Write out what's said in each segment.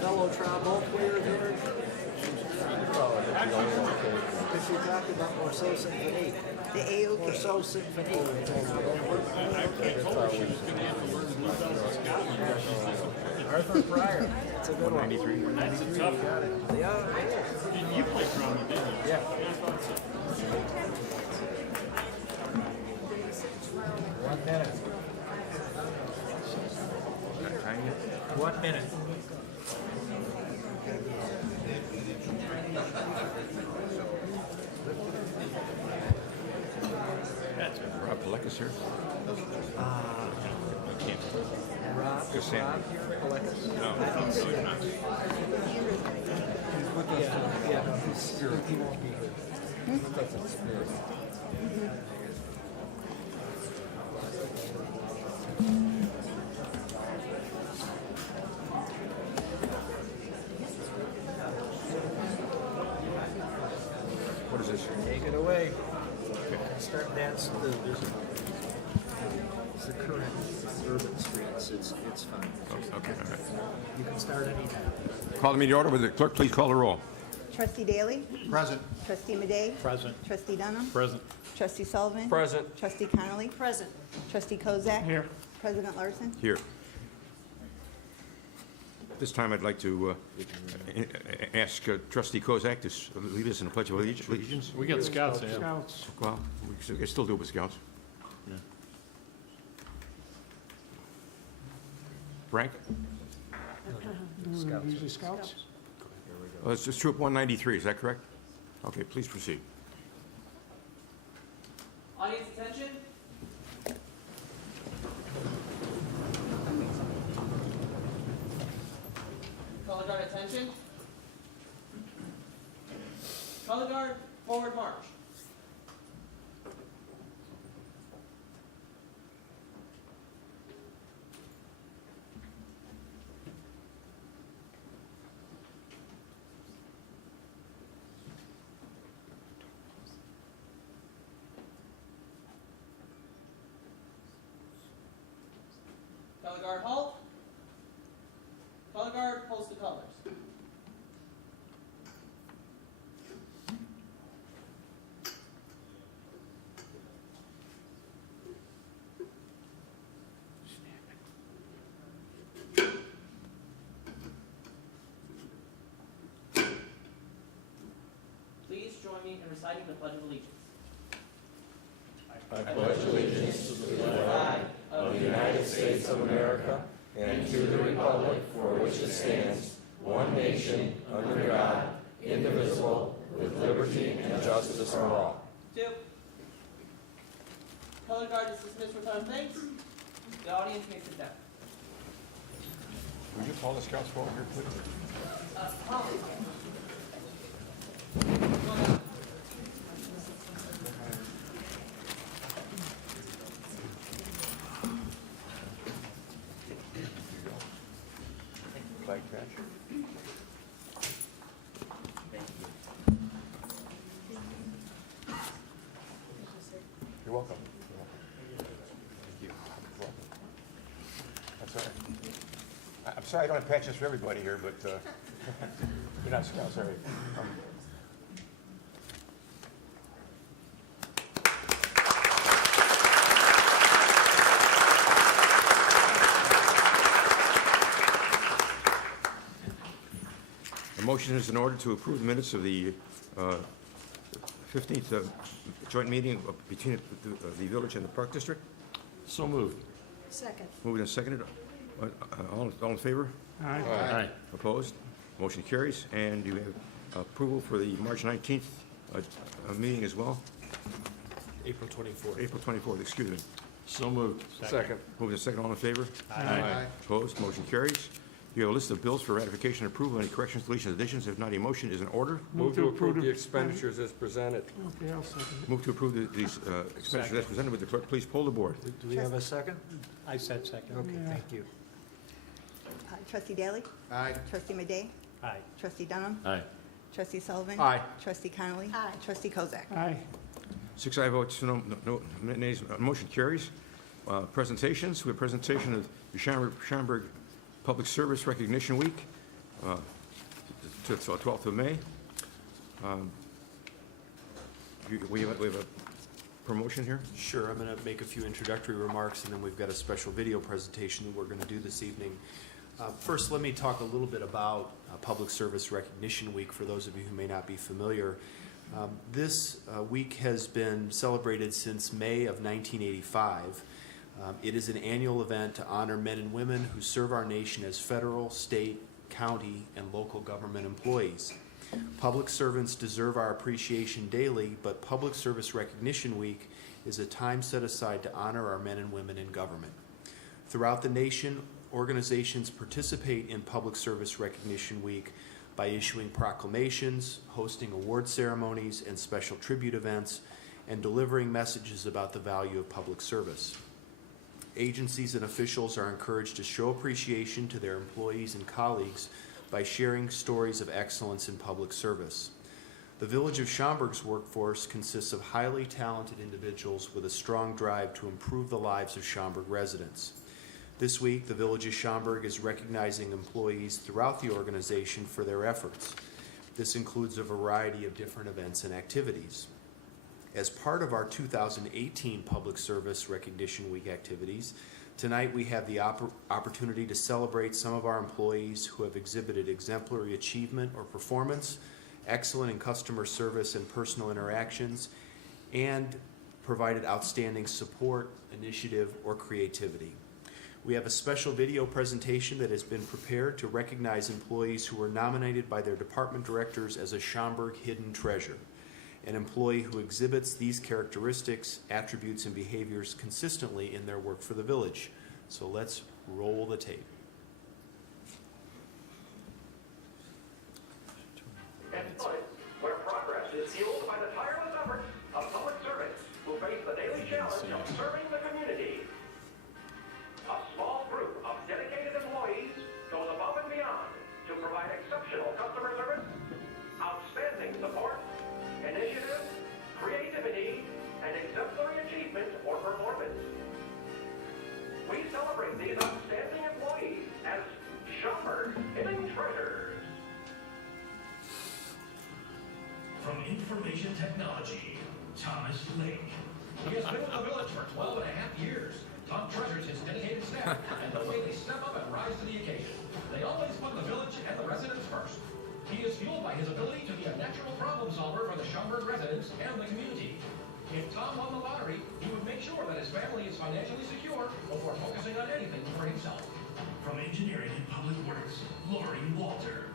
Fellow trombone player there? Because you talked about Morceau Symphony. The AOK. Morceau Symphony. Arthur Pryor. That's a good one. 93. That's a tough one. Yeah. You played trombone, didn't you? Yeah. One minute. 1 minute. Rob Paleckis here. You can't. Rob, Just saying. Rob here, Paleckis? No, I don't see him. Yeah, he won't be here. What is this? Take it away. Start dancing. It's the current urban streets. It's fun. Okay, all right. You can start anytime. Call the meeting order. Will the clerk please call the roll? Trustee Daly? Present. Trustee Madej? Present. Trustee Dunham? Present. Trustee Sullivan? Present. Trustee Connolly? Present. Trustee Kozak? Here. President Larson? Here. This time I'd like to ask Trustee Kozak to lead us in the Pledge of Allegiance. We got scouts, yeah. Well, we can still do it with Scouts. Yeah. Frank? Scouts. Usually scouts? It's just Troop 193, is that correct? Okay, please proceed. Audience attention. Color guard attention. Color guard, forward march. Color guard, halt. Color guard, post the colors. Please join me in reciting the Pledge of Allegiance. I pledge allegiance to the flag of the United States of America and to the republic for which it stands, one nation, under God, indivisible, with liberty and justice for all. 2. Color guard is dismissed for time. Thanks. The audience may sit down. Would you call the Scouts forward here, please? Holly. Flag catch. You're welcome. Thank you. You're welcome. That's all right. I'm sorry I don't have patches for everybody here, but you're not Scouts, sorry. A motion is in order to approve the minutes of the 15th joint meeting between the village and the Park District. So moved. Second. Moved and seconded. All in favor? Aye. Opposed? Motion carries. And you have approval for the March 19th meeting as well? April 24th. April 24th, excuse me. So moved. Second. Moved and seconded. All in favor? Aye. Opposed? Motion carries. You have a list of bills for ratification and approval. Any corrections, deletions, additions? If not, a motion is in order. Move to approve the expenditures as presented. Okay, I'll second it. Move to approve these expenditures as presented. With the clerk, please poll the board. Do we have a second? I said second. Okay, thank you. Trustee Daly? Aye. Trustee Madey? Aye. Trustee Dunham? Aye. Trustee Sullivan? Aye. Trustee Connolly? Aye. Trustee Kozak? Aye. 6 aye votes, no nays, motion carries. Presentations, we have a presentation of the Schaumburg Public Service Recognition Week, to 12th of May. We have a promotion here? Sure, I'm going to make a few introductory remarks, and then we've got a special video presentation that we're going to do this evening. First, let me talk a little bit about Public Service Recognition Week for those of you who may not be familiar. This week has been celebrated since May of 1985. It is an annual event to honor men and women who serve our nation as federal, state, county, and local government employees. Public servants deserve our appreciation daily, but Public Service Recognition Week is a time set aside to honor our men and women in government. Throughout the nation, organizations participate in Public Service Recognition Week by issuing proclamations, hosting award ceremonies and special tribute events, and delivering messages about the value of public service. Agencies and officials are encouraged to show appreciation to their employees and colleagues by sharing stories of excellence in public service. The Village of Schaumburg's workforce consists of highly talented individuals with a strong drive to improve the lives of Schaumburg residents. This week, the Village of Schaumburg is recognizing employees throughout the organization for their efforts. This includes a variety of different events and activities. As part of our 2018 Public Service Recognition Week activities, tonight we have the opportunity to celebrate some of our employees who have exhibited exemplary achievement or performance, excellent in customer service and personal interactions, and provided outstanding support, initiative, or creativity. We have a special video presentation that has been prepared to recognize employees who were nominated by their department directors as a Schaumburg Hidden Treasure, an employee who exhibits these characteristics, attributes, and behaviors consistently in their work for the village. So let's roll the tape. And place where progress is fueled by the tireless efforts of public servants who face the daily challenge of serving the community. A small group of dedicated employees goes above and beyond to provide exceptional customer service, outstanding support, initiative, creativity, and exemplary achievement or performance. We celebrate these outstanding employees as Schaumburg Hidden Treasures. From Information Technology, Thomas Lake. He has been with the village for 12 and a half years. Tom treasures his dedicated staff and the way they step up and rise to the occasion. They always put the village and the residents first. He is fueled by his ability to be a natural problem solver for the Schaumburg residents and the community. If Tom won the lottery, he would make sure that his family is financially secure before focusing on anything for himself. From Engineering and Public Works, Lori Walter.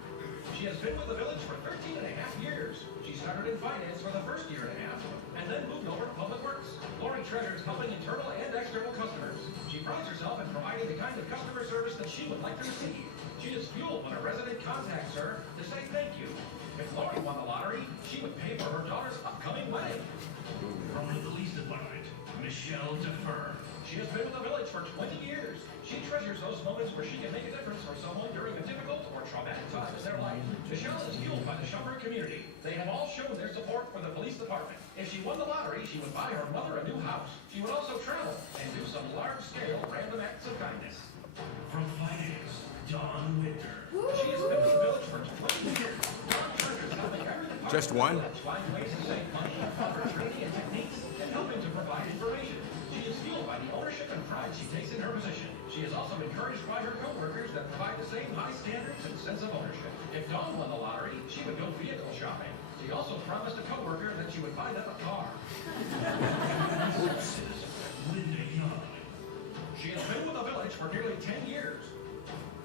She has been with the village for 13 and a half years. She started in finance for the first year and a half, and then moved over to Public Works. Lori treasures helping internal and external customers. She prides herself in providing the kind of customer service that she would like to receive. She is fueled when a resident contacts her to say thank you. If Lori won the lottery, she would pay for her daughter's upcoming wedding. From the Police Department, Michelle Defer. She has been with the village for 20 years. She treasures those moments where she can make a difference for someone during a difficult or traumatic time in their life. Michelle is fueled by the Schaumburg community. They have all shown their support for the police department. If she won the lottery, she would buy her mother a new house. She would also travel and do some large-scale random acts of kindness. From Finance, Dawn Winter. She has been with the village for 20 years. Dawn treasures helping every department Just one? find ways to save money, offer training and techniques, and helping to provide information. She is fueled by the ownership and pride she takes in her position. She is also encouraged by her coworkers that provide the same high standards and sense of ownership. If Dawn won the lottery, she would go vehicle shopping. She also promised a coworker that she would buy them a car. Linda Young. She has been with the village for nearly 10 years.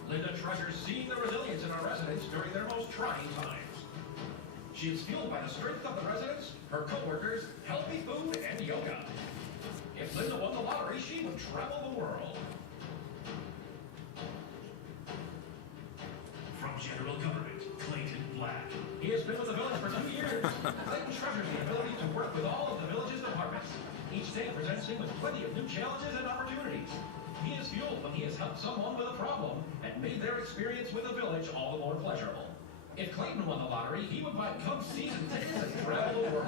Linda treasures seeing the resilience in our residents during their most trying times. She is fueled by the strength of the residents, her coworkers, healthy food, and yoga. If Linda won the lottery, she would travel the world. From General Government, Clayton Black. He has been with the village for 2 years. Clayton treasures the ability to work with all of the village's departments. Each day presents him with plenty of new challenges and opportunities. He is fueled when he he has helped someone with a problem and made their experience with the village all the more pleasurable. If Clayton won the lottery, he would buy Cubs season tickets and travel the world.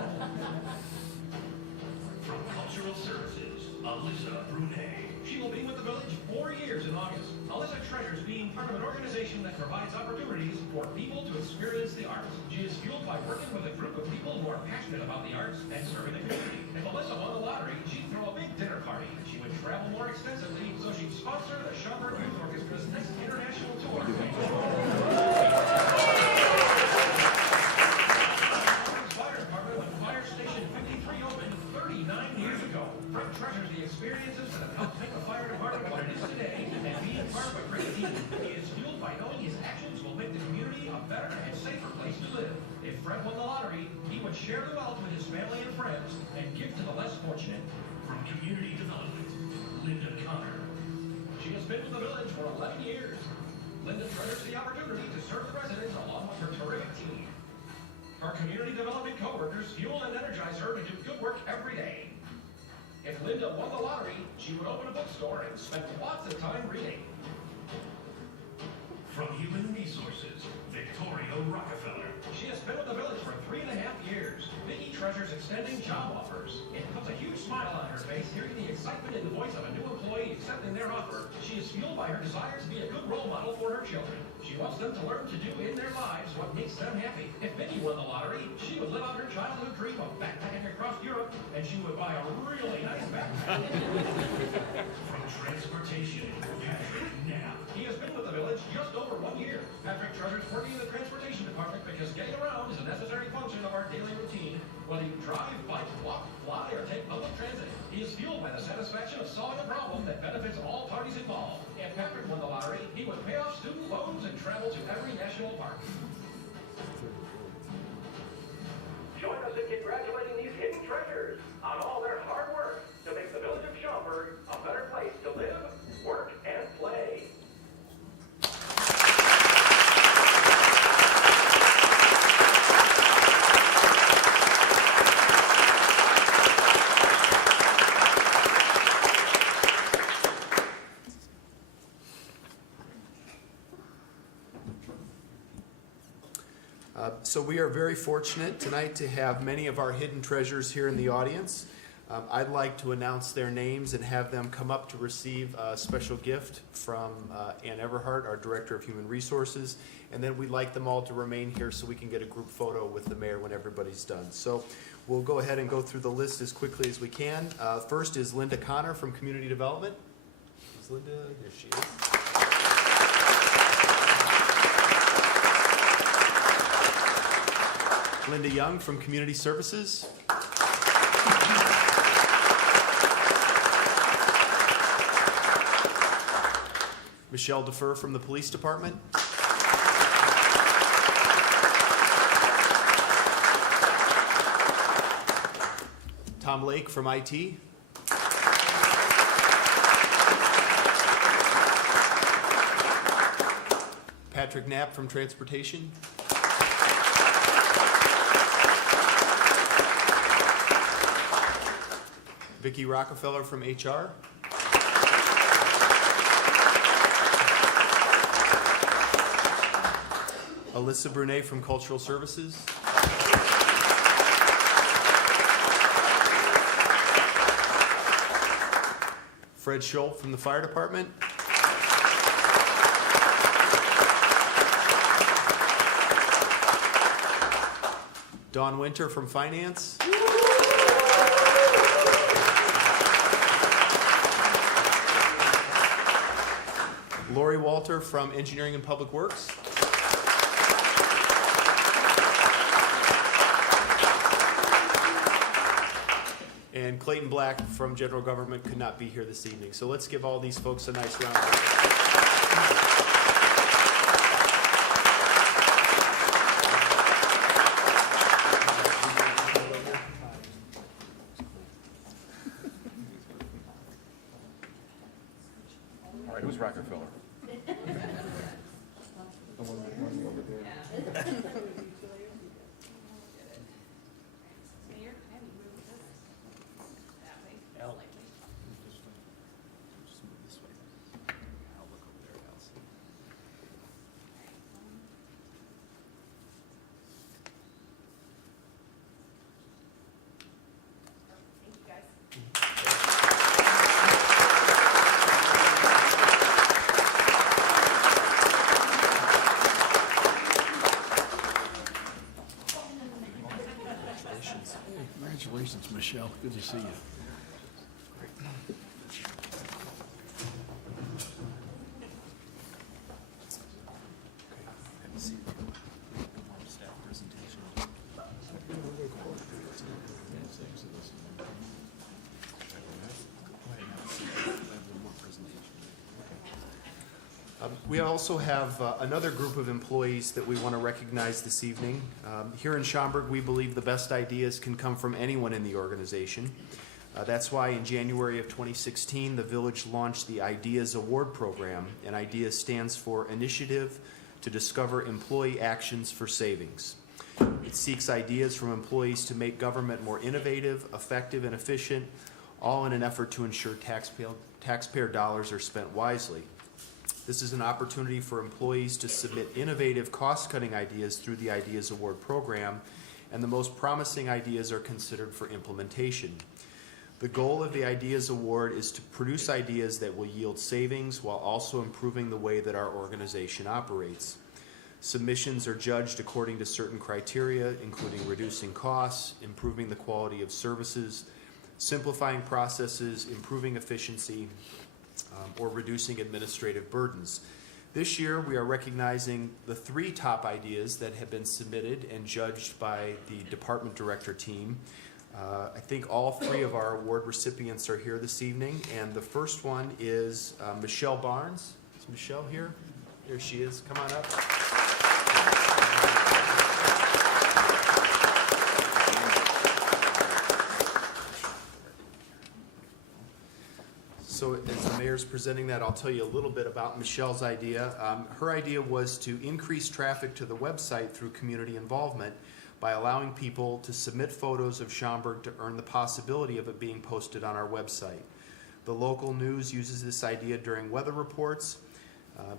From Cultural Services, Alyssa Brunet. She will be with the village 4 years in August. Alyssa treasures being part of an organization that provides opportunities for people to experience the arts. She is fueled by working with a group of people who are passionate about the arts and serving the community. If Alyssa won the lottery, she'd throw a big dinner party. She would travel more extensively, so she'd sponsor the Schaumburg Youth Orchestra's next international tour. Fire Department when Fire Station 53 opened 39 years ago. Fred treasures the experiences that have helped make the fire department what it is today and being part of a great team. He is fueled by knowing his actions will make the community a better and safer place to live. If Fred won the lottery, he would share the wealth with his family and friends and give to the less fortunate. From Community Development, Linda Connor. She has been with the village for 11 years. Linda treasures the opportunity to serve the residents along with her terrific team. Her community development co-workers fuel and energize her to do good work every day. If Linda won the lottery, she would open a bookstore and spend lots of time reading. From Human Resources, Victoria Rockefeller. She has been with the village for 3.5 years. Vicki treasures extending job offers. It puts a huge smile on her face hearing the excitement in the voice of a new employee accepting their offer. She is fueled by her desire to be a good role model for her children. She wants them to learn to do in their lives what makes them happy. If Vicki won the lottery, she would live out her childhood dream of backpacking across Europe, and she would buy a really nice backpack. From Transportation, Patrick Knapp. He has been with the village just over 1 year. Patrick treasures working in the transportation department because getting around is a necessary function of our daily routine. Whether you drive, bike, walk, fly, or take public transit, he is fueled by the satisfaction of solving a problem that benefits all parties involved. If Patrick won the lottery, he would pay off student loans and travel to every national park. Join us in congratulating these hidden treasures on all their hard work to make the village of Schaumburg a better place to live, work, and play. So we are very fortunate tonight to have many of our hidden treasures here in the audience. I'd like to announce their names and have them come up to receive a special gift from Ann Everhart, our Director of Human Resources, and then we'd like them all to remain here so we can get a group photo with the mayor when everybody's done. So we'll go ahead and go through the list as quickly as we can. First is Linda Connor from Community Development. Is Linda? Here she is. Linda Young from Community Services. Michelle Defer from the Police Department. Tom Lake from IT. Patrick Knapp from Transportation. Vicki Rockefeller from HR. Alyssa Brunet from Cultural Services. Fred Schultz from the Fire Department. Dawn Winter from Finance. Lori Walter from Engineering and Public Works. And Clayton Black from General Government could not be here this evening. So let's give all these folks a nice round of applause. All right, who's Rockefeller? Good to see you. We also have another group of employees that we want to recognize this evening. Here in Schaumburg, we believe the best ideas can come from anyone in the organization. That's why in January of 2016, the village launched the Ideas Award Program, and IDEAS stands for Initiative to Discover Employee Actions for Savings. It seeks ideas from employees to make government more innovative, effective, and efficient, all in an effort to ensure taxpayer dollars are spent wisely. This is an opportunity for employees to submit innovative, cost-cutting ideas through the Ideas Award Program, and the most promising ideas are considered for implementation. The goal of the Ideas Award is to produce ideas that will yield savings while also improving the way that our organization operates. Submissions are judged according to certain criteria, including reducing costs, improving the quality of services, simplifying processes, improving efficiency, or reducing administrative burdens. This year, we are recognizing the 3 top ideas that have been submitted and judged by the department director team. I think all 3 of our award recipients are here this evening, and the first one is Michelle Barnes. Is Michelle here? There she is. Come on up. So as the mayor's presenting that, I'll tell you a little bit about Michelle's idea. Her idea was to increase traffic to the website through community involvement by allowing people to submit photos of Schaumburg to earn the possibility of it being posted on our website. The local news uses this idea during weather reports,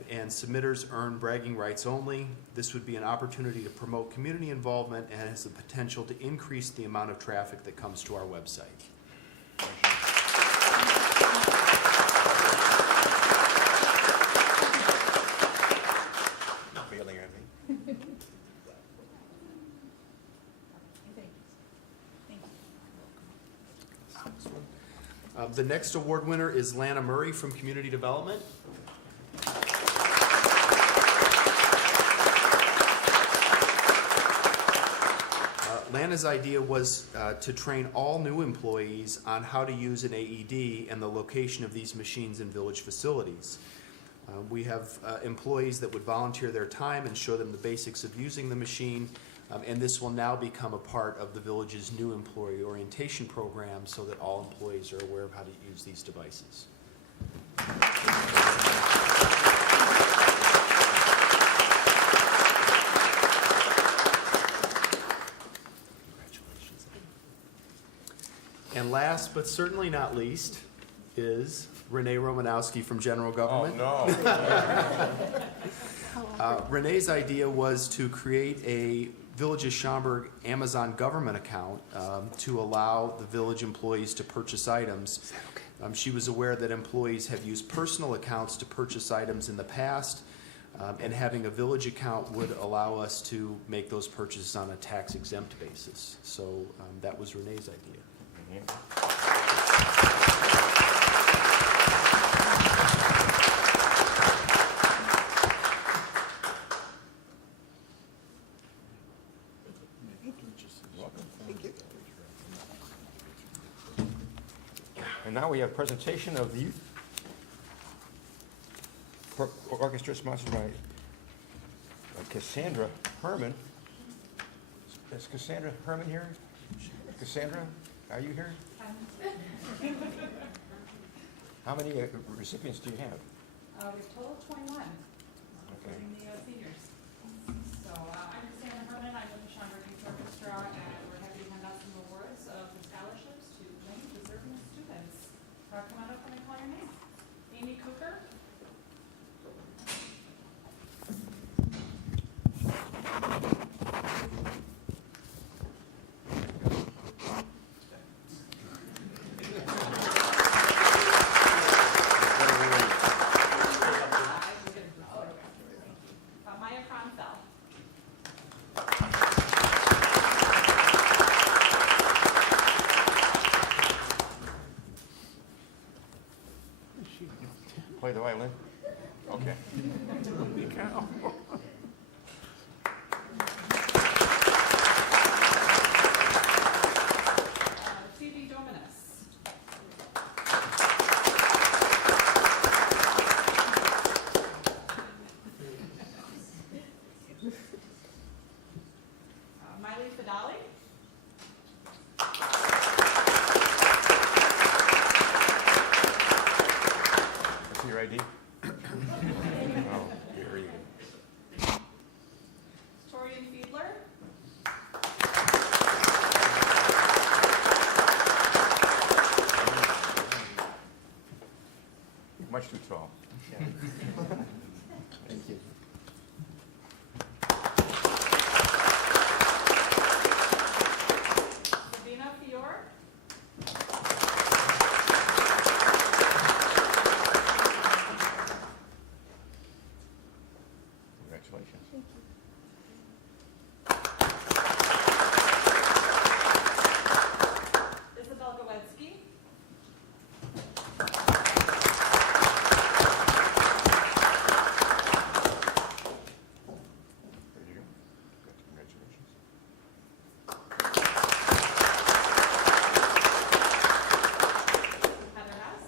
and submitters earn bragging rights only. This would be an opportunity to promote community involvement and has the potential to increase the amount of traffic that comes to our website. Failing at me. The next award winner is Lana Murray from Community Development. Lana's idea was to train all new employees on how to use an AED and the location of these machines in village facilities. We have employees that would volunteer their time and show them the basics of using the machine, and this will now become a part of the village's new employee orientation program so that all employees are aware of how to use these devices. And last but certainly not least is Renee Romanowski from General Government. Oh, no. Renee's idea was to create a Village of Schaumburg Amazon government account to allow the village employees to purchase items. She was aware that employees have used personal accounts to purchase items in the past, and having a village account would allow us to make those purchases on a tax-exempt basis. So that was Renee's idea. And now we have a presentation of the youth orchestra sponsored by Cassandra Herman. Is Cassandra Herman here? Cassandra, are you here? How many recipients do you have? We have a total of 21, Okay. including the seniors. So I'm Cassandra Herman, I'm with the Schaumburg Youth Orchestra, and we're happy to hand out some awards for scholarships to many deserving students. Come on up when I call your name. Amy Cooker. play the violin? Okay. Phoebe Dominus. Miley Fidali. See your ID? Oh, here you go. Torian Fiedler. Much too tall. Thank you. Sabina Fior. Congratulations. Isabel Gowetsky. There you go. Congratulations. Heather Hess.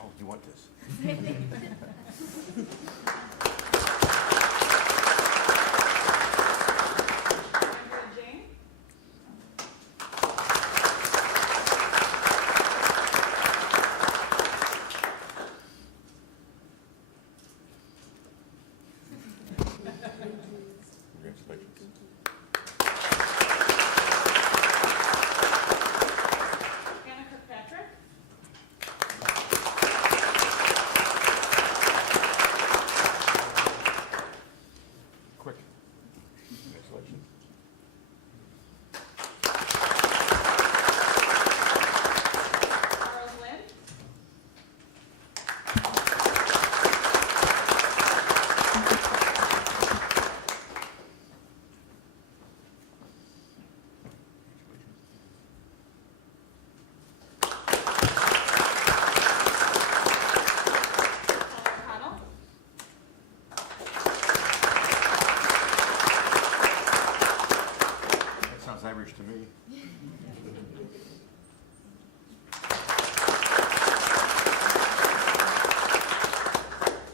Oh, you want this? Andrea Jane. Congratulations. Anna Kirkpatrick. Quick. Congratulations. Charles Lynn. Paul O'Connell. That sounds Irish to me.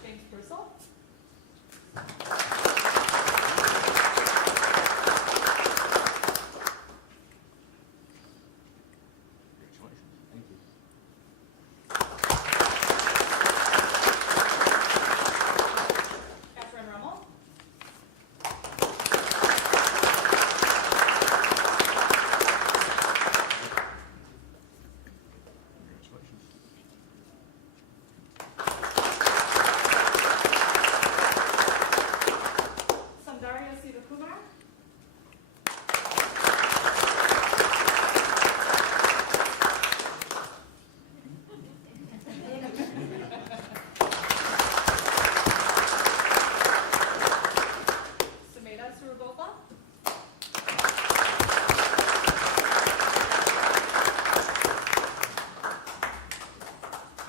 James Brussel. Congratulations. Thank you. Catherine Rummel. Congratulations. Sundaria Sivakumar. Sumeda Surugopal.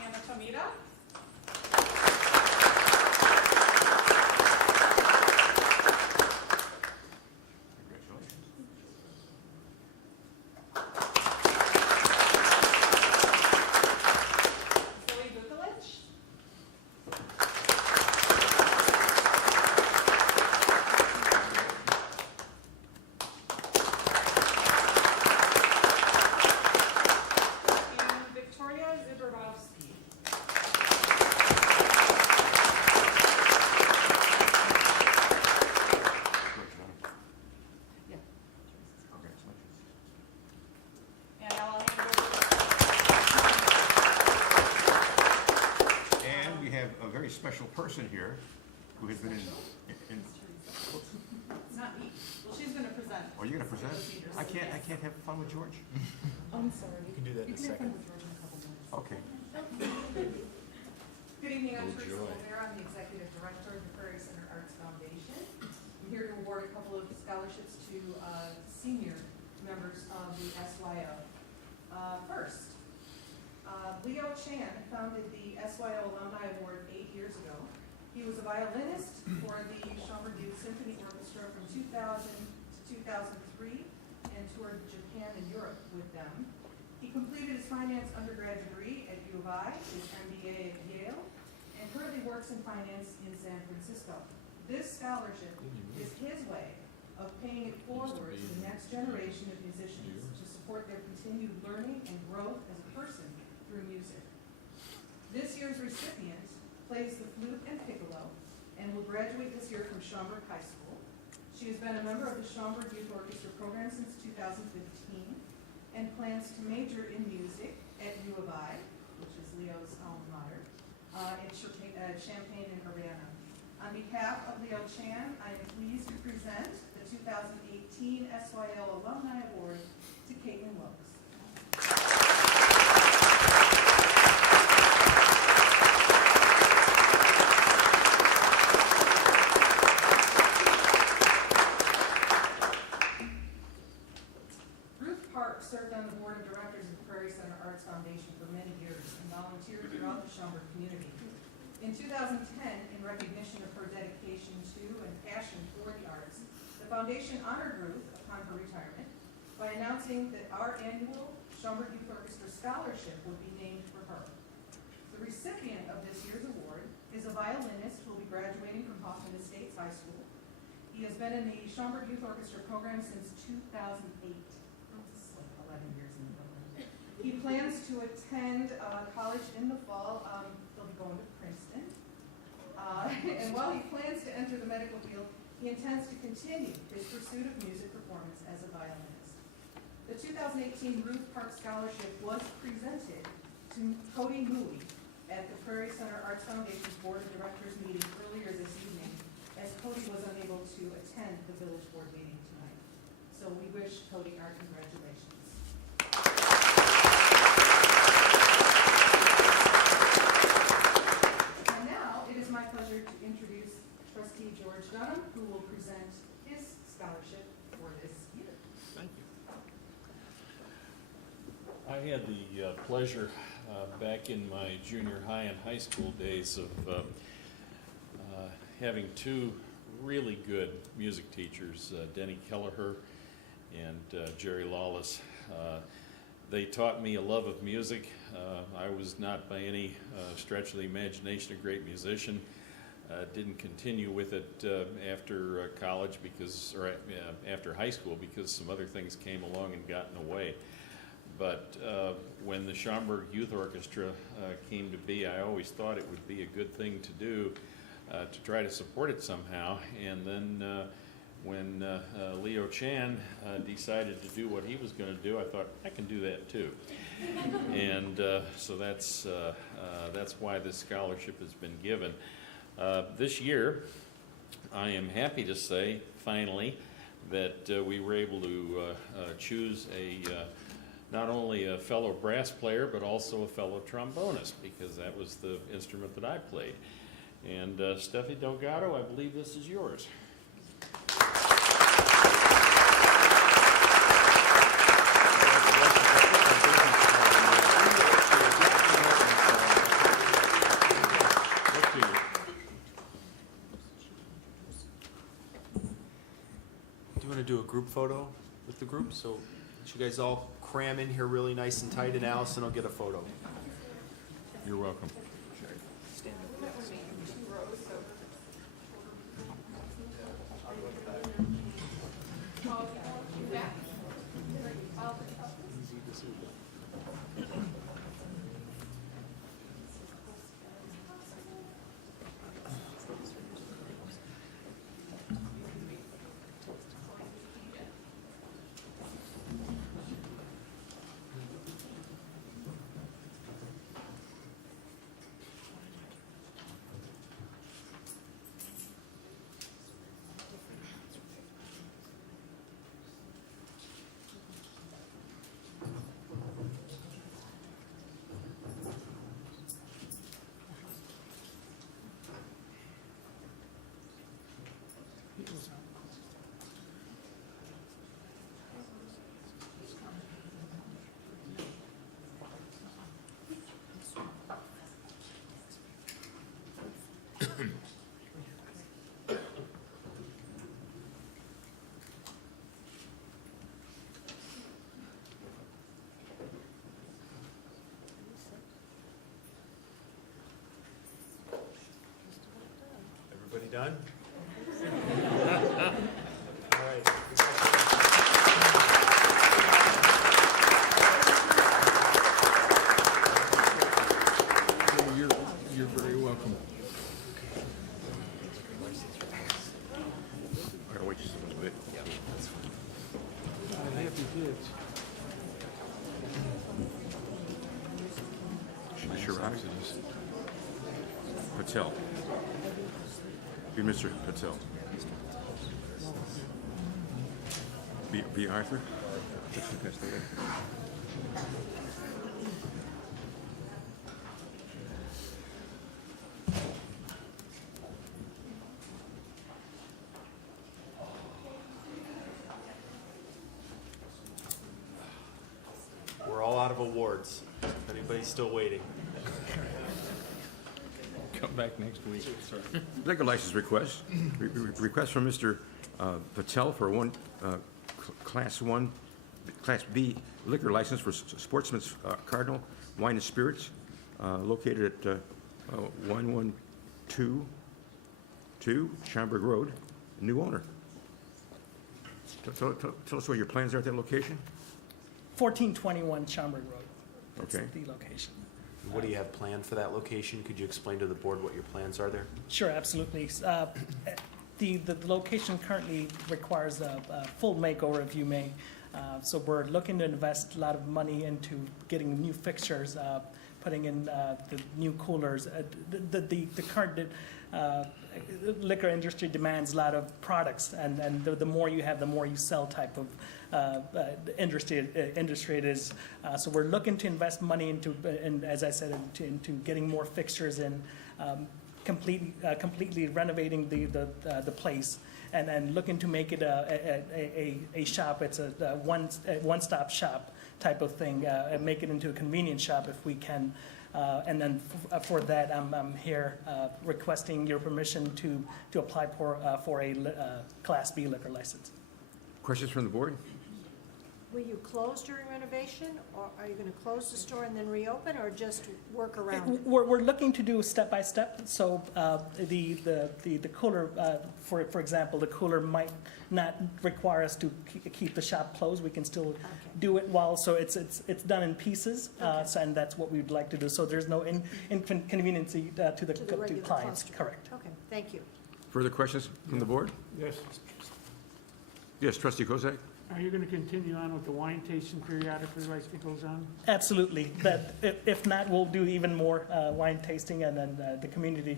Anna Tomita. Congratulations. Zoe Vukolich. And Victoria Zibrovsky. Congratulations. And now I'll hand it over And we have a very special person here who has been in It's not me. Well, she's gonna present. are you gonna present? I can't have fun with George? I'm sorry. You can do that in a second. Okay. Good evening, I'm Teresa Rivera, I'm the Executive Director of the Prairie Center Arts Foundation. I'm here to award a couple of scholarships to senior members of the SYO. First, Leo Chan founded the SYO Alumni Award 8 years ago. He was a violinist for the Schaumburg Youth Symphony Orchestra from 2000 to 2003 and toured Japan and Europe with them. He completed his finance undergrad degree at U of I, his MBA at Yale, and currently works in finance in San Francisco. This scholarship is his way of paying it forward to the next generation of musicians to support their continued learning and growth as a person through music. This year's recipient plays the flute and piccolo and will graduate this year from Schaumburg High School. She has been a member of the Schaumburg Youth Orchestra program since 2015 and plans to major in music at U of I, which is Leo's alma mater, in Champaign and Urbana. On behalf of Leo Chan, I am pleased to present the 2018 SYO Alumni Award to Caitlin Wilkes. Ruth Park served on the board of directors of the Prairie Center Arts Foundation for many years and volunteered throughout the Schaumburg community. In 2010, in recognition of her dedication to and passion for the arts, the foundation honored Ruth upon her retirement by announcing that our annual Schaumburg Youth Orchestra Scholarship would be named for her. The recipient of this year's award is a violinist who will be graduating from Hoffman Estates High School. He has been in the Schaumburg Youth Orchestra program since 2008. That's like 11 years in the program. He plans to attend college in the fall. He'll be going to Princeton. And while he plans to enter the medical field, he intends to continue his pursuit of music performance as a violinist. The 2018 Ruth Park Scholarship was presented to Cody Moody at the Prairie Center Arts Foundation's Board of Directors meeting earlier this evening, as Cody was unable to attend the Village Board meeting tonight. So we wish Cody our congratulations. And now it is my pleasure to introduce Trustee George Dunham, who will present his scholarship for this year. Thank you. I had the pleasure back in my junior high and high school days of having two really good music teachers, Denny Kelleher and Jerry Lawless. They taught me a love of music. I was not by any stretch of the imagination a great musician. Didn't continue with it after college after high school because some other things came along and got in the way. But when the Schaumburg Youth Orchestra came to be, I always thought it would be a good thing to do to try to support it somehow. And then when Leo Chan decided to do what he was going to do, I thought, I can do that too. And so that's why this scholarship has been given. This year, I am happy to say, finally, that we were able to choose not only a fellow brass player, but also a fellow trombonist, because that was the instrument that I played. And Steffi Delgado, I believe this is yours. Do you want to do a group photo with the group? So you guys all cram in here really nice and tight, and Allison will get a photo. You're welcome. done? You're very welcome. I gotta wait just a little bit. Happy kids. Chirag Patel. Be Mr. Patel. B. Arthur. We're all out of awards. If anybody's still waiting. Come back next week. Liquor license request. Request from Mr. Patel for one Class B liquor license for Sportsman's Cardinal Wine and Spirits, located at 1122 Schaumburg Road, new owner. Tell us what your plans are at that location. 1421 Schaumburg Road. That's Okay. the location. What do you have planned for that location? Could you explain to the board what your plans are there? Sure, absolutely. The location currently requires a full makeover, if you may. So we're looking to invest a lot of money into getting new fixtures, putting in the new coolers. The current liquor industry demands a lot of products, and the more you have, the more you sell type of industry it is. So we're looking to invest money into, and as I said, into getting more fixtures in, completely renovating the place, and looking to make it a shop. It's a one-stop shop type of thing, and make it into a convenience shop if we can. And then for that, I'm here requesting your permission to apply for a Class B liquor license. Questions from the board? Will you close during renovation, or are you going to close the store and then reopen, or just work around it? We're looking to do step by step. So the cooler, for example, the cooler might not require us to keep the shop closed. We can still do it while, so it's done in pieces. And that's what we'd like to do. So there's no inconvenience to regular clients. customer. Correct. Okay, thank you. Further questions from the board? Yes. Yes, Trustee Kozak? Are you going to continue on with the wine tasting periodically like it goes on? Absolutely. That if not, we'll do even more wine tasting, and then the community.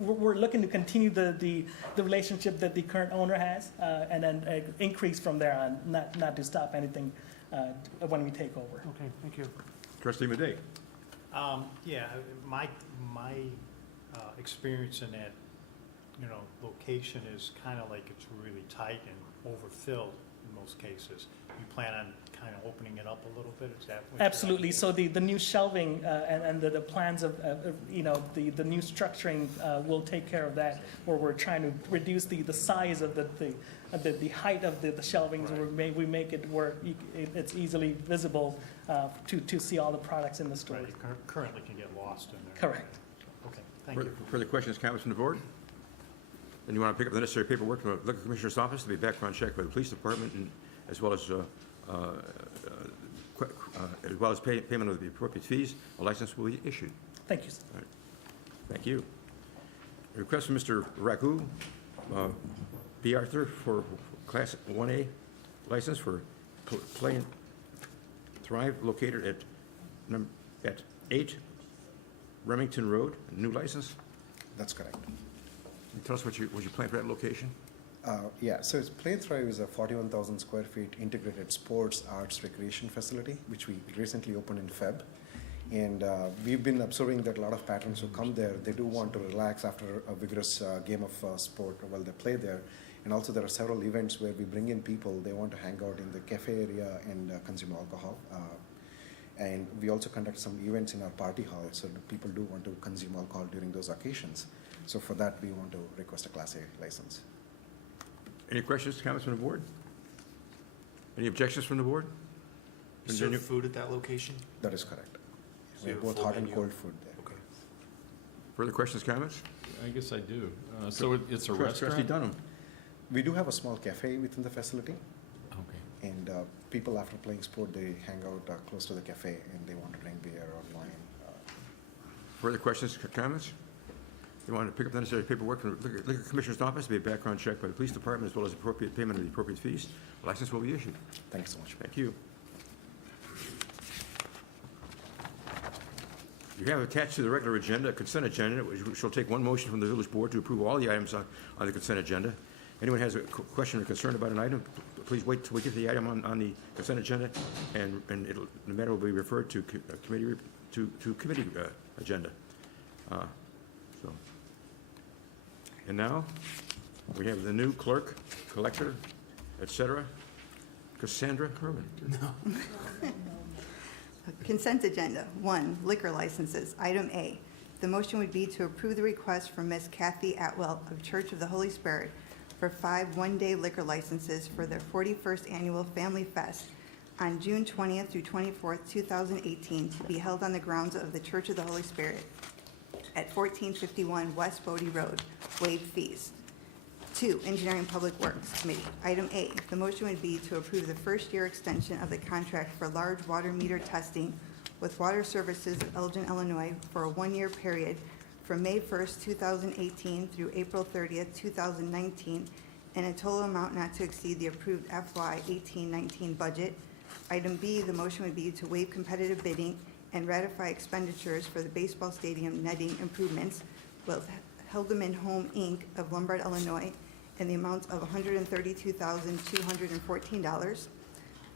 We're looking to continue the relationship that the current owner has, and then increase from there on. Not to stop anything when we take over. Okay, thank you. Trustee Madej? Yeah, my experience in that, location is kind of like it's really tight and overfilled in most cases. You plan on kind of opening it up a little bit? Is that what you're Absolutely. So the new shelving and the plans of the new structuring will take care of that, where we're trying to reduce the size of the height of the shelvings. Right. We make it where it's easily visible to see all the products in the store. Right, currently can get lost in there. Correct. Okay, thank you. Further questions, comments from the board? Then you want to pick up the necessary paperwork from the Liquor Commissioner's office to be background checked by the police department, and as well as payment of the appropriate fees. A license will be issued. Thank you, sir. All right. Thank you. A request from Mr. Ragu, B. Arthur, for Class 1A license for Play and Thrive, located at 8 Remington Road, a new license. That's correct. Can you tell us what you plan for that location? Yeah, so Play and Thrive is a 41,000 square feet integrated sports, arts, recreation facility, which we recently opened in Feb. And we've been observing that a lot of patrons who come there, they do want to relax after a vigorous game of sport while they play there. And also there are several events where we bring in people, they want to hang out in the cafe area and consume alcohol. And we also conduct some events in our party hall, so people do want to consume alcohol during those occasions. So for that, we want to request a Class A license. Any questions, comments from the board? Any objections from the board? You serve food at that location? That is correct. So We you have have both full hot and menu? cold food there. Okay. Further questions, comments? I guess I do. So it's a Trustee restaurant? Dunham. We do have a small cafe within the facility, Okay. and people after playing sport, they hang out close to the cafe and they want to drink beer or wine. Further questions, comments? You want to pick up the necessary paperwork from the Liquor Commissioner's office to be a background check by the police department as well as appropriate payment of the appropriate fees. The license will be issued. Thank you so much. Thank you. You have attached to the regular agenda, a consent agenda, which will take one motion from the village board to approve all the items on the consent agenda. Anyone has a question or concern about an item, please wait till we get the item on the consent agenda, and the matter will be referred to committee agenda. So, and now we have the new clerk, collector, etc. Cassandra Herman. Consent agenda. 1, liquor licenses. Item A, the motion would be to approve the request from Ms. Kathy Atwell of Church of the Holy Spirit for 5 one-day liquor licenses for their 41st Annual Family Fest on June 20th through 24th, 2018, to be held on the grounds of the Church of the Holy Spirit at 1451 West Bodie Road, waived fees. 2, Engineering Public Works Committee. Item A, the motion would be to approve the first-year extension of the contract for large water meter testing with Water Services of Elgin, Illinois for a 1-year period from May 1st, 2018 through April 30th, 2019, and a total amount not to exceed the approved FY 18-19 budget. Item B, the motion would be to waive competitive bidding and ratify expenditures for the baseball stadium netting improvements with Hildeman Home, Inc. of Lombard, Illinois, in the amount of $132,214.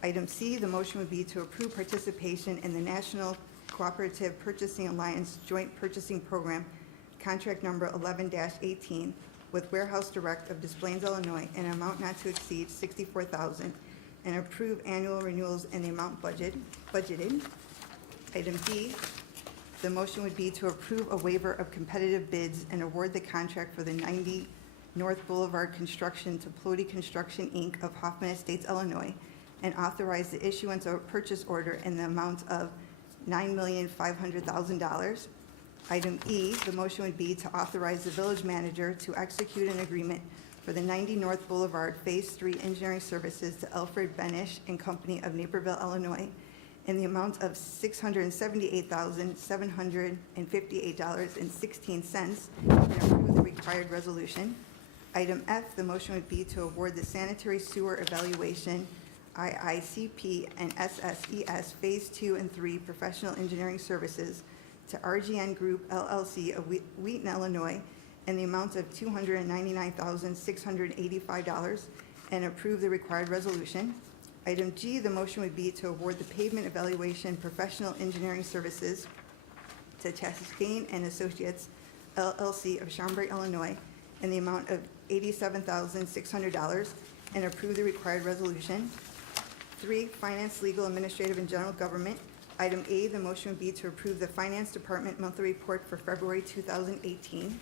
Item C, the motion would be to approve participation in the National Cooperative Purchasing Alliance Joint Purchasing Program, contract number 11-18, with Warehouse Direct of Des Plaines, Illinois, in an amount not to exceed $64,000, and approve annual renewals in the amount budgeted. Item D, the motion would be to approve a waiver of competitive bids and award the contract for the 90 North Boulevard construction to Plody Construction, Inc. of Hoffman Estates, Illinois, and authorize the issuance of a purchase order in the amount of $9,500,000. Item E, the motion would be to authorize the village manager to execute an agreement for the 90 North Boulevard Phase 3 engineering services to Alfred Benish and Company of Naperville, Illinois, in the amount of $678,758.16, and approve the required resolution. Item F, the motion would be to award the sanitary sewer evaluation, IICP and SSES Phase 2 and 3 professional engineering services to RGN Group LLC of Wheaton, Illinois, in the amount of $299,685, and approve the required resolution. Item G, the motion would be to award the pavement evaluation professional engineering services to Chastain and Associates LLC of Schaumburg, Illinois, in the amount of $87,600, and approve the required resolution. 3, Finance, Legal, Administrative, and General Government. Item A, the motion would be to approve the Finance Department monthly report for February 2018.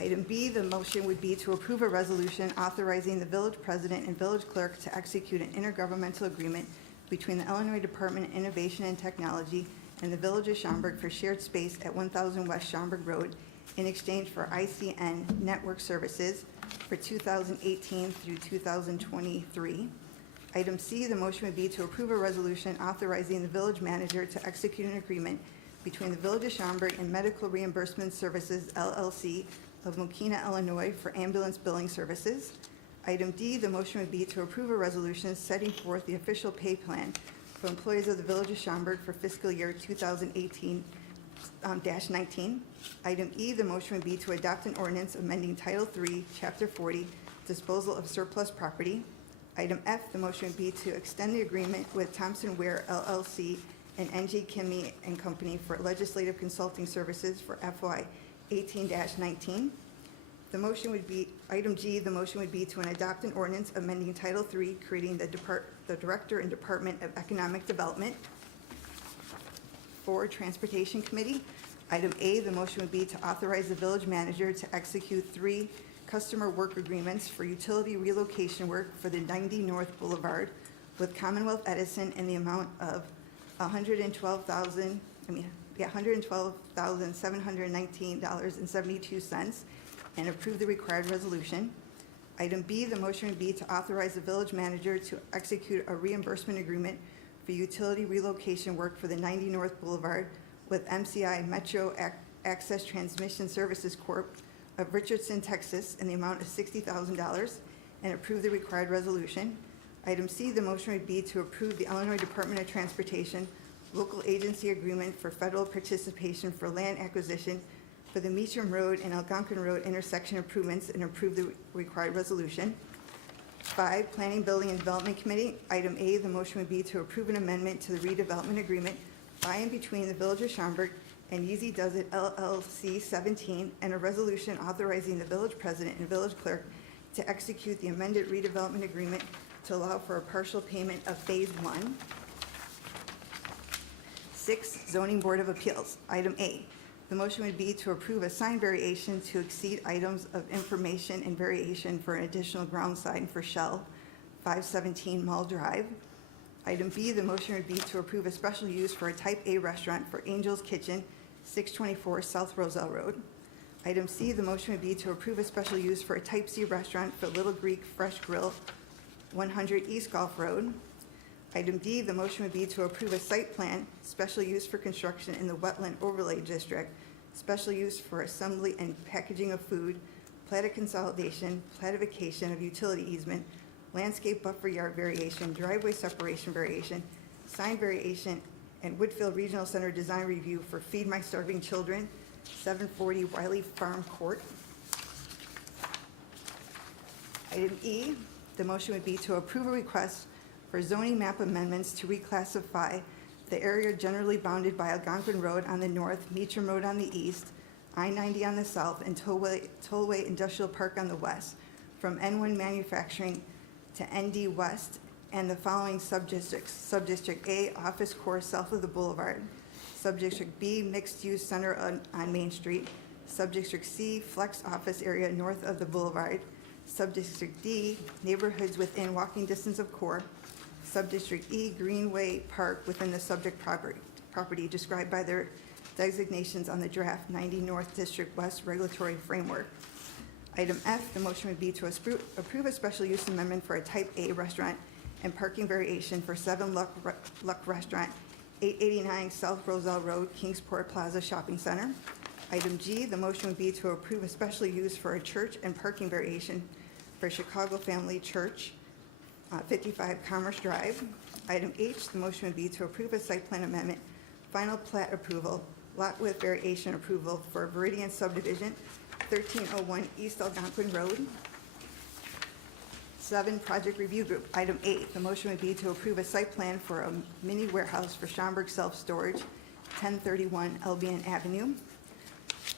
Item B, the motion would be to approve a resolution authorizing the village president and village clerk to execute an intergovernmental agreement between the Illinois Department of Innovation and Technology and the Village of Schaumburg for shared space at 1000 West Schaumburg Road in exchange for ICN network services for 2018 through 2023. Item C, the motion would be to approve a resolution authorizing the village manager to execute an agreement between the Village of Schaumburg and Medical Reimbursement Services, LLC of Mokina, Illinois for ambulance billing services. Item D, the motion would be to approve a resolution setting forth the official pay plan for employees of the Village of Schaumburg for fiscal year 2018-19. Item E, the motion would be to adopt an ordinance amending Title III, Chapter 40, disposal of surplus property. Item F, the motion would be to extend the agreement with Thompson Ware LLC and NG Kimmy and Company for legislative consulting services for FY 18-19. The motion would be, item G, the motion would be to adopt an ordinance amending Title III, creating the Director and Department of Economic Development. 4, Transportation Committee. Item A, the motion would be to authorize the village manager to execute 3 customer work agreements for utility relocation work for the 90 North Boulevard with Commonwealth Edison in the amount of be $112,719.72 and approve the required resolution. Item B, the motion would be to authorize the village manager to execute a reimbursement agreement for utility relocation work for the 90 North Boulevard with MCI Metro Access Transmission Services Corp. Of Richardson, Texas, in the amount of $60,000 and approve the required resolution. Item C, the motion would be to approve the Illinois Department of Transportation local agency agreement for federal participation for land acquisition for the Meacham Road and Algonquin Road intersection improvements and approve the required resolution. 5, Planning, Building, and Development Committee. Item A, the motion would be to approve an amendment to the redevelopment agreement by and between the Village of Schaumburg and Yeezy Does It LLC 17, and a resolution authorizing the village president and village clerk to execute the amended redevelopment agreement to allow for a partial payment of Phase 1. 6, Zoning Board of Appeals. Item A, the motion would be to approve a sign variation to exceed items of information and variation for an additional ground sign for Shell, 517 Mall Drive. Item B, the motion would be to approve a special use for a Type A restaurant for Angel's Kitchen, 624 South Roselle Road. Item C, the motion would be to approve a special use for a Type C restaurant for Little Greek Fresh Grill, 100 East Gulf Road. Item D, the motion would be to approve a site plan, special use for construction in the Wetland Overlay District, special use for assembly and packaging of food, plat of consolidation, platification of utility easement, landscape buffer yard variation, driveway separation variation, sign variation, and Woodfield Regional Center design review for Feed My Starving Children, 740 Wiley Farm Court. Item E, the motion would be to approve a request for zoning map amendments to reclassify the area generally bounded by Algonquin Road on the north, Meacham Road on the east, I-90 on the south, and Tollway Industrial Park on the west, from N1 Manufacturing to ND West, and the following subdistricts. Subdistrict A, Office Core south of the boulevard. Subdistrict B, Mixed Use Center on Main Street. Subdistrict C, Flex Office Area north of the boulevard. Subdistrict D, Neighborhoods within walking distance of Core. Subdistrict E, Greenway Park within the subject property described by their designations on the draft 90 North District West Regulatory Framework. Item F, the motion would be to approve a special use amendment for a Type A restaurant and parking variation for 7 Luck Restaurant, 889 South Roselle Road, Kingsport Plaza Shopping Center. Item G, the motion would be to approve a special use for a church and parking variation for Chicago Family Church, 55 Commerce Drive. Item H, the motion would be to approve a site plan amendment, final plat approval, lot width variation approval for Viridian Subdivision, 1301 East Algonquin Road. 7, Project Review Group. Item 8, the motion would be to approve a site plan for a mini warehouse for Schaumburg Self-Storage, 1031 Albion Avenue.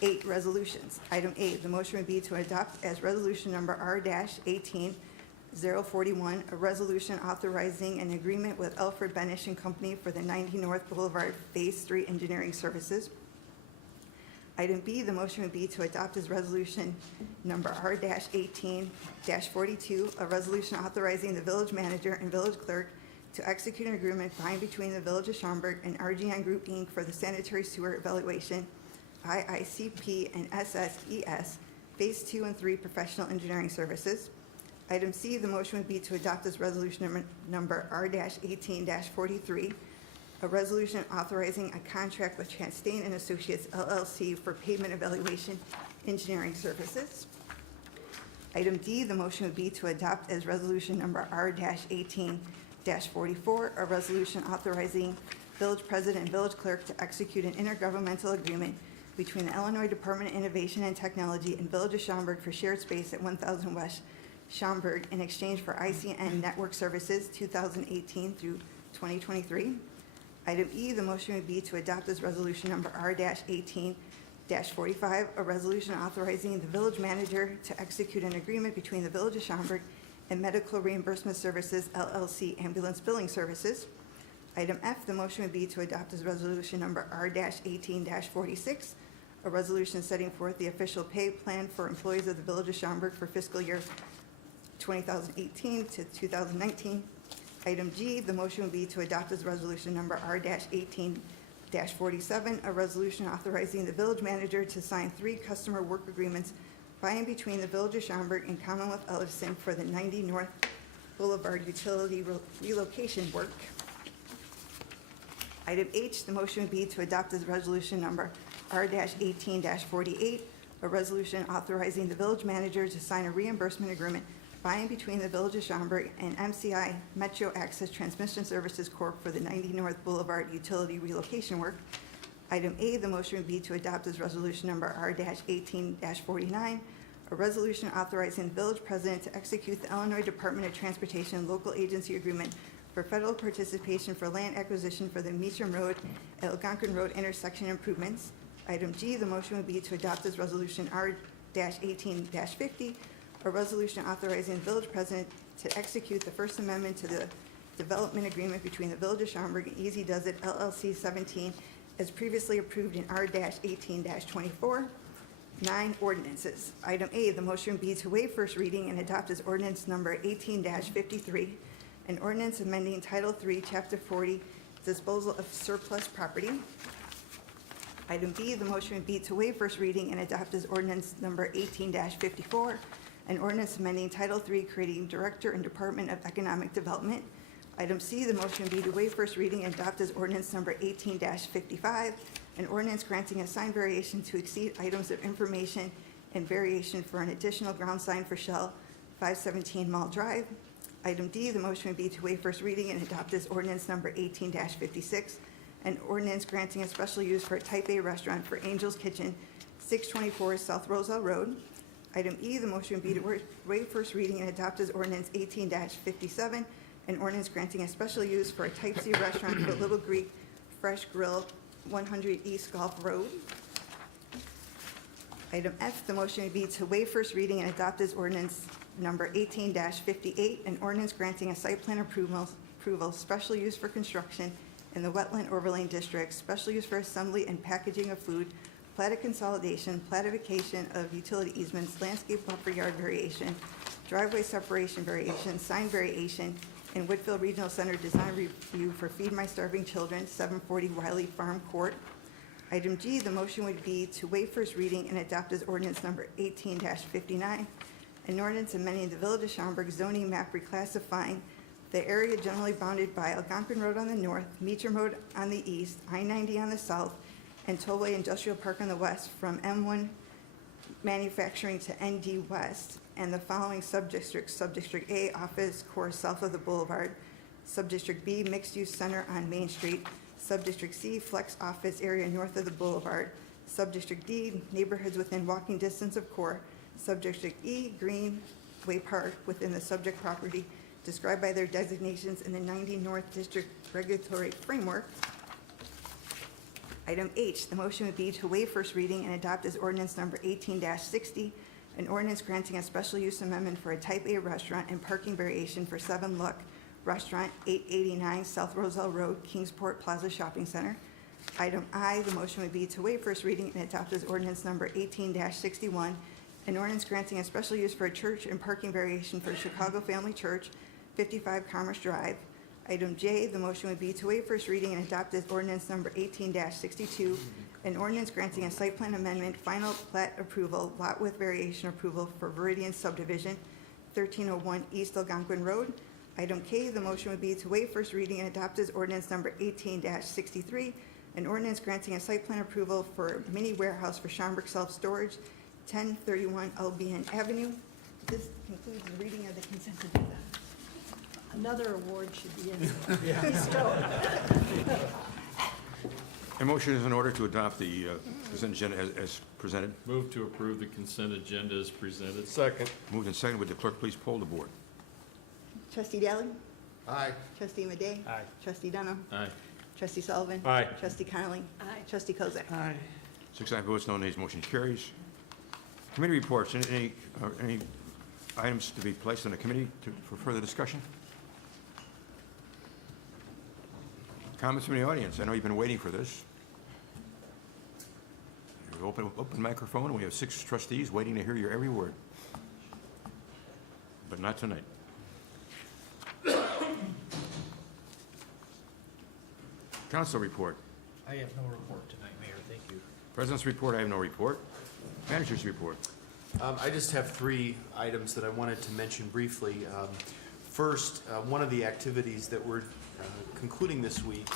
8, Resolutions. Item 8, the motion would be to adopt as resolution number R-18-041, a resolution authorizing an agreement with Alfred Benish and Company for the 90 North Boulevard Phase 3 engineering services. Item B, the motion would be to adopt as resolution number R-18-42, a resolution authorizing the village manager and village clerk to execute an agreement by and between the Village of Schaumburg and RGN Group, Inc. for the sanitary sewer evaluation, IICP and SSES, Phase 2 and 3 professional engineering services. Item C, the motion would be to adopt as resolution number R-18-43, a resolution authorizing a contract with Chastain and Associates LLC for pavement evaluation engineering services. Item D, the motion would be to adopt as resolution number R-18-44, a resolution authorizing village president and village clerk to execute an intergovernmental agreement between the Illinois Department of Innovation and Technology and Village of Schaumburg for shared space at 1000 West Schaumburg in exchange for ICN network services 2018 through 2023. Item E, the motion would be to adopt as resolution number R-18-45, a resolution authorizing the village manager to execute an agreement between the Village of Schaumburg and Medical Reimbursement Services LLC Ambulance Billing Services. Item F, the motion would be to adopt as resolution number R-18-46, a resolution setting forth the official pay plan for employees of the Village of Schaumburg for fiscal year 2018 to 2019. Item G, the motion would be to adopt as resolution number R-18-47, 18-47, a resolution authorizing the village manager to sign 3 customer work agreements by and between the Village of Schaumburg and Commonwealth Edison for the 90 North Boulevard utility relocation work. Item H, the motion would be to adopt as resolution number R-18-48, a resolution authorizing the village manager to sign a reimbursement agreement by and between the Village of Schaumburg and MCI Metro Access Transmission Services Corp. For the 90 North Boulevard utility relocation work. Item A, the motion would be to adopt as resolution number R-18-49, a resolution authorizing the village president to execute the Illinois Department of Transportation local agency agreement for federal participation for land acquisition for the Meacham Road, Algonquin Road intersection improvements. Item G, the motion would be to adopt as resolution R-18-50, a resolution authorizing the village president to execute the First Amendment to the development agreement between the Village of Schaumburg and Easy Does It LLC 17 as previously approved in R-18-24. 9, ordinances. Item A, the motion would be to waive first reading and adopt as ordinance number 18-53, an ordinance amending Title 3, Chapter 40, disposal of surplus property. Item B, the motion would be to waive first reading and adopt as ordinance number 18-54, an ordinance amending Title 3, creating Director and Department of Economic Development. Item C, the motion would be to waive first reading and adopt as ordinance number 18-55, an ordinance granting a sign variation to exceed items of information and variation for an additional ground sign for Shell 517 Mall Drive. Item D, the motion would be to waive first reading and adopt as ordinance number 18-56, an ordinance granting a special use for a Type A restaurant for Angel's Kitchen, 624 South Roselle Road. Item E, the motion would be to waive first reading and adopt as ordinance 18-57, an ordinance granting a special use for a Type C restaurant for Little Greek Fresh Grill, 100 East Gulf Road. Item F, the motion would be to waive first reading and adopt as ordinance number 18-58, an ordinance granting a site plan approval, special use for construction in the Wetland Overlay District, special use for assembly and packaging of food, platted consolidation, platification of utility easements, landscape buffer yard variation, driveway separation variation, sign variation, and Woodfield Regional Center design review for Feed My Starving Children, 740 Wiley Farm Court. Item G, the motion would be to waive first reading and adopt as ordinance number 18-59, an ordinance amending the Village of Schaumburg zoning map reclassifying the area generally bounded by Algonquin Road on the north, Meacham Road on the east, I-90 on the south, and Tollway Industrial Park on the west from M1 manufacturing to ND West, and the following subdistricts: Subdistrict A, office core south of the boulevard; Subdistrict B, mixed-use center on Main Street; Subdistrict C, flex office area north of the boulevard; Subdistrict D, neighborhoods within walking distance of core; Subdistrict E, Greenway Park within the subject property described by their designations in the 90 North District Regulatory Framework. Item H, the motion would be to waive first reading and adopt as ordinance number 18-60, an ordinance granting a special use amendment for a Type A restaurant and parking variation for 7 Luck Restaurant, 889 South Roselle Road, Kingsport Plaza Shopping Center. Item I, the motion would be to waive first reading and adopt as ordinance number 18-61, an ordinance granting a special use for a church and parking variation for Chicago Family Church, 55 Commerce Drive. Item J, the motion would be to waive first reading and adopt as ordinance number 18-62, an ordinance granting a site plan amendment, final plat approval, lot width variation approval for Viridian subdivision, 1301 East Algonquin Road. Item K, the motion would be to waive first reading and adopt as ordinance number 18-63, an ordinance granting a site plan approval for mini warehouse for Schaumburg Self-Storage, 1031 Albion Avenue. This concludes the reading of the consent agenda. Another award should be in. Bestowed. A motion is in order to adopt the consent agenda as presented. Move to approve the consent agenda as presented. Second. Moved and seconded. Would the clerk please poll the board? Trustee Daly? Aye. Trustee Madej? Aye. Trustee Dunham? Aye. Trustee Sullivan? Aye. Trustee Connolly? Aye. Trustee Kozak? Aye. 6 ayes, votes, no nays, motion carries. Committee reports. Any items to be placed on the committee for further discussion? Comments from the audience? I know you've been waiting for this. Open microphone. We have 6 trustees waiting to hear your every word. But not tonight. Council report. I have no report tonight, Mayor, thank you. President's report, I have no report. Manager's report. I just have 3 items that I wanted to mention briefly. First, one of the activities that we're concluding this week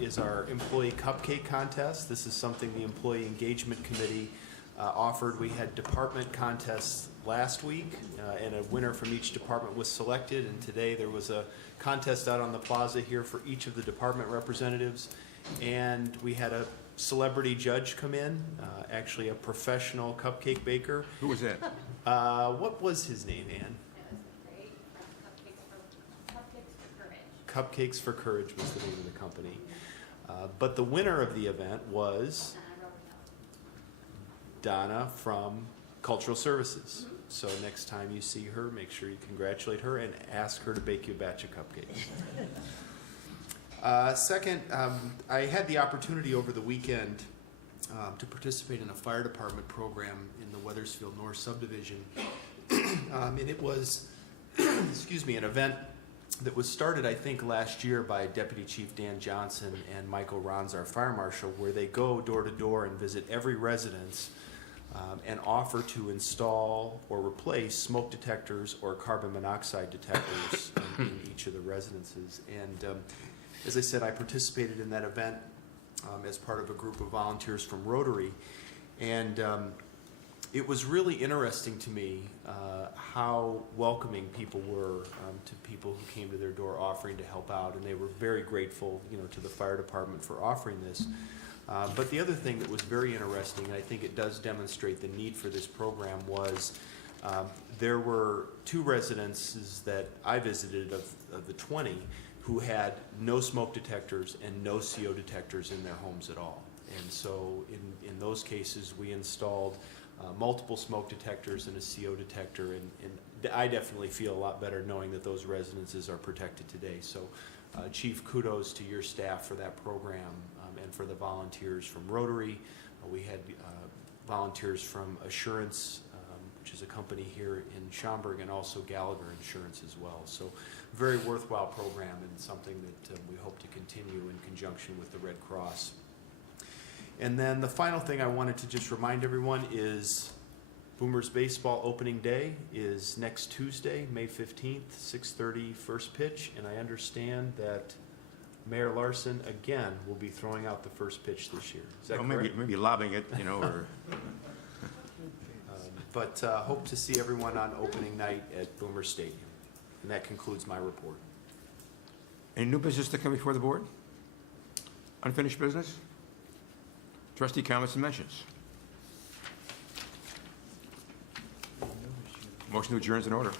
is our employee cupcake contest. This is something the Employee Engagement Committee offered. We had department contests last week, and a winner from each department was selected, and today there was a contest out on the plaza here for each of the department representatives, and we had a celebrity judge come in, actually a professional cupcake baker. Who was that? What was his name, Ann? Cupcakes for Courage was the name of the company. But the winner of the event was Donna from Cultural Services. So next time you see her, make sure you congratulate her and ask her to bake you a batch of cupcakes. Second, I had the opportunity over the weekend to participate in a fire department program in the Weathersfield North subdivision. And it was, excuse me, an event that was started, I think, last year by Deputy Chief Dan Johnson and Michael Rons, our fire marshal, where they go door to door and visit every residence and offer to install or replace smoke detectors or carbon monoxide detectors in each of the residences. And as I said, I participated in that event as part of a group of volunteers from Rotary. And it was really interesting to me how welcoming people were to people who came to their door offering to help out, and they were very grateful, to the fire department for offering this. But the other thing that was very interesting, and I think it does demonstrate the need for this program, was there were 2 residences that I visited of the 20 who had no smoke detectors and no CO detectors in their homes at all. And so in those cases, we installed multiple smoke detectors and a CO detector, and I definitely feel a lot better knowing that those residences are protected today. So Chief, kudos to your staff for that program and for the volunteers from Rotary. We had volunteers from Assurance, which is a company here in Schaumburg, and also Gallagher Insurance as well. So very worthwhile program, and something that we hope to continue in conjunction with the Red Cross. And then the final thing I wanted to just remind everyone is Boomers Baseball opening day is next Tuesday, May 15th, 6:30 first pitch, and I understand that Mayor Larson again will be throwing out the first pitch this year. Is that correct? Maybe lobbing it, or... But hope to see everyone on opening night at Boomer Stadium. And that concludes my report. Any new business to come before the board? Unfinished business? Trustee comments and mentions? Motion to adjourn is in order.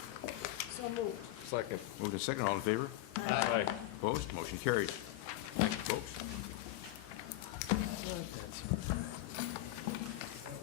So moved. Second. Moved and second. All in favor? Aye. Opposed? Motion carries. Thank you, folks. That's all right.